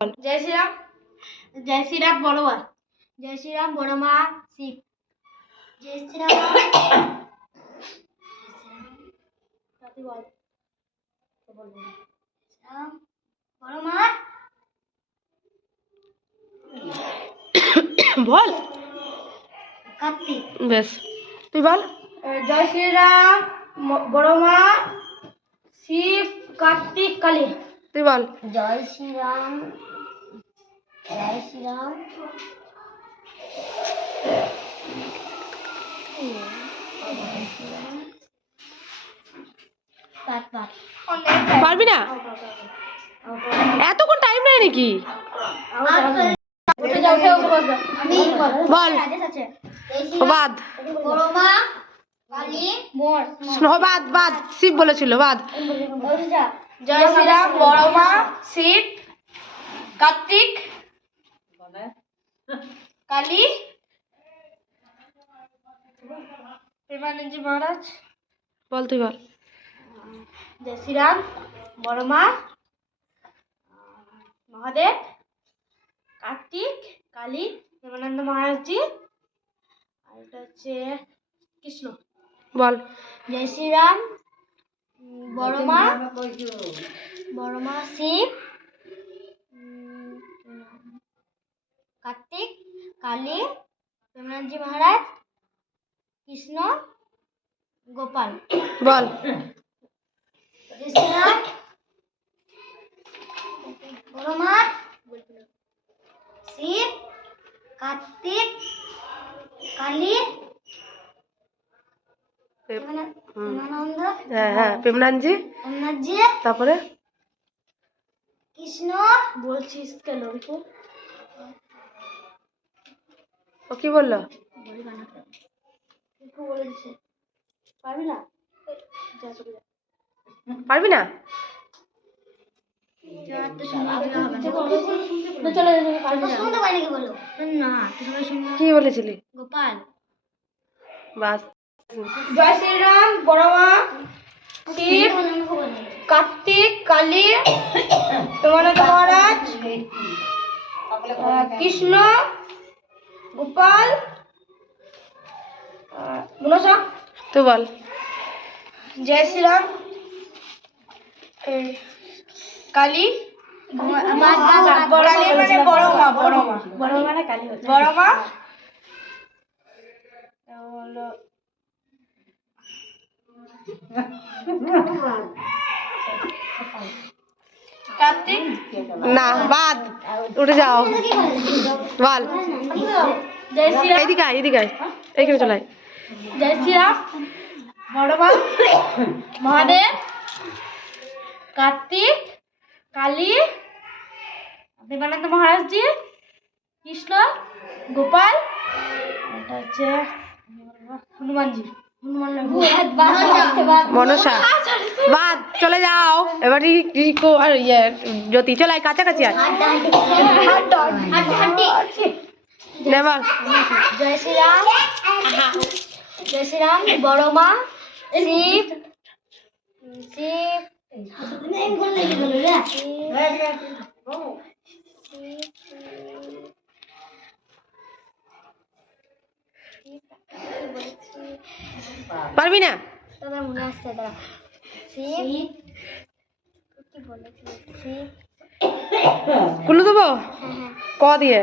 जय श्री राम। जय श्री राम बड़ो माँ। जय श्री राम बड़ो माँ शिव। जय श्री राम। बड़ो माँ बोल कार्तिक। बेस তুই বল। जय श्री राम बड़ो माँ शिव कार्तिक काली। তুই বল। जय श्री राम। जय श्री राम। পারবি না এতক্ষণ টাইম নেই নাকি বল। বাদ বাদ বাদ শিব বলেছিল বাদ। जय श्री राम बड़ो माँ शिव कार्तिक काली प्रेमानंद जी महाराज। বল তুই বল। जय श्री राम बड़ो माँ महादेव कार्तिक काली प्रेमानंद महाराज जी আর এটা হচ্ছে কৃষ্ণ। বল। जय श्री राम बड़ो माँ शिव कार्तिक काली प्रेमानंद जी महाराज कृष्ण गोपाल। বল। जय श्री राम बड़ो माँ शिव कार्तिक काली प्रेमानंद হ্যাঁ হ্যাঁ প্রেমনাথজি जी তারপরে কৃষ্ণ বলছিস কেন রিকু ও কি বললো বলি বানাতে রিকু বলে দিছে পারবি না যা চলে যা পারবি না কি বলেছিলি গোপাল। বাস। जय श्री राम बड़ो माँ शिव कार्तिक काली प्रेमानंद महाराज कृष्ण गोपाल मनसा। তুই বল। जय श्री राम काली काली माने बड़ो माँ बड़ो माने काली बड़ो माँ হলো कार्तिक না বাদ উঠে যাও বল। जय श्री राम এদিকে আয় এদিকে আয় এইখানে চলে আয়। जय श्री राम बड़ो माँ महादेव कार्तिक काली प्रेमानंद महाराज जी कृष्ण गोपाल এটা হচ্ছে হনুমান জি মনসা বাদ চলে যাও এবার রিকো আর ইয়ে জ্যোতি চলে আয় কাছাকাছি আয় নে বল। जय श्री राम जय श्री राम बड़ो माँ शिव পারবি না তোমার মনে আসছে দাঁড়া শিব কি বলেছিল শিব কুলু দেবো ক দিয়ে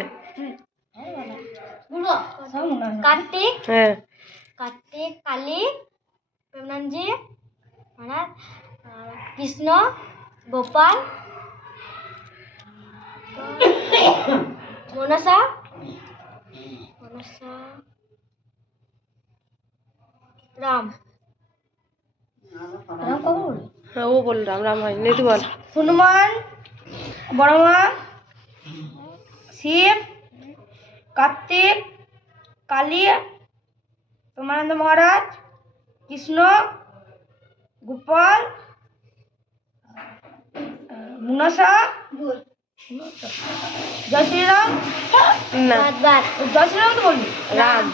कार्तिक হ্যাঁ कार्तिक काली प्रेमानंद जी महाराज कृष्ण गोपाल मनसा राम राम कौन হ্যাঁ ও বল রাম রাম হয় নে তুই বল। हनुमान बड़ो माँ शिव कार्तिक काली प्रेमानंद महाराज कृष्ण गोपाल मनसा जय श्री राम না जय श्री राम तो बोलबी রাম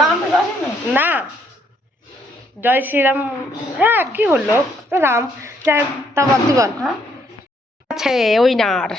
राम तो जय श्री राम না জয় শ্রীরাম হ্যাঁ কি হলো তো রাম যাই তা বাদ তুই বল। আছে ওই নার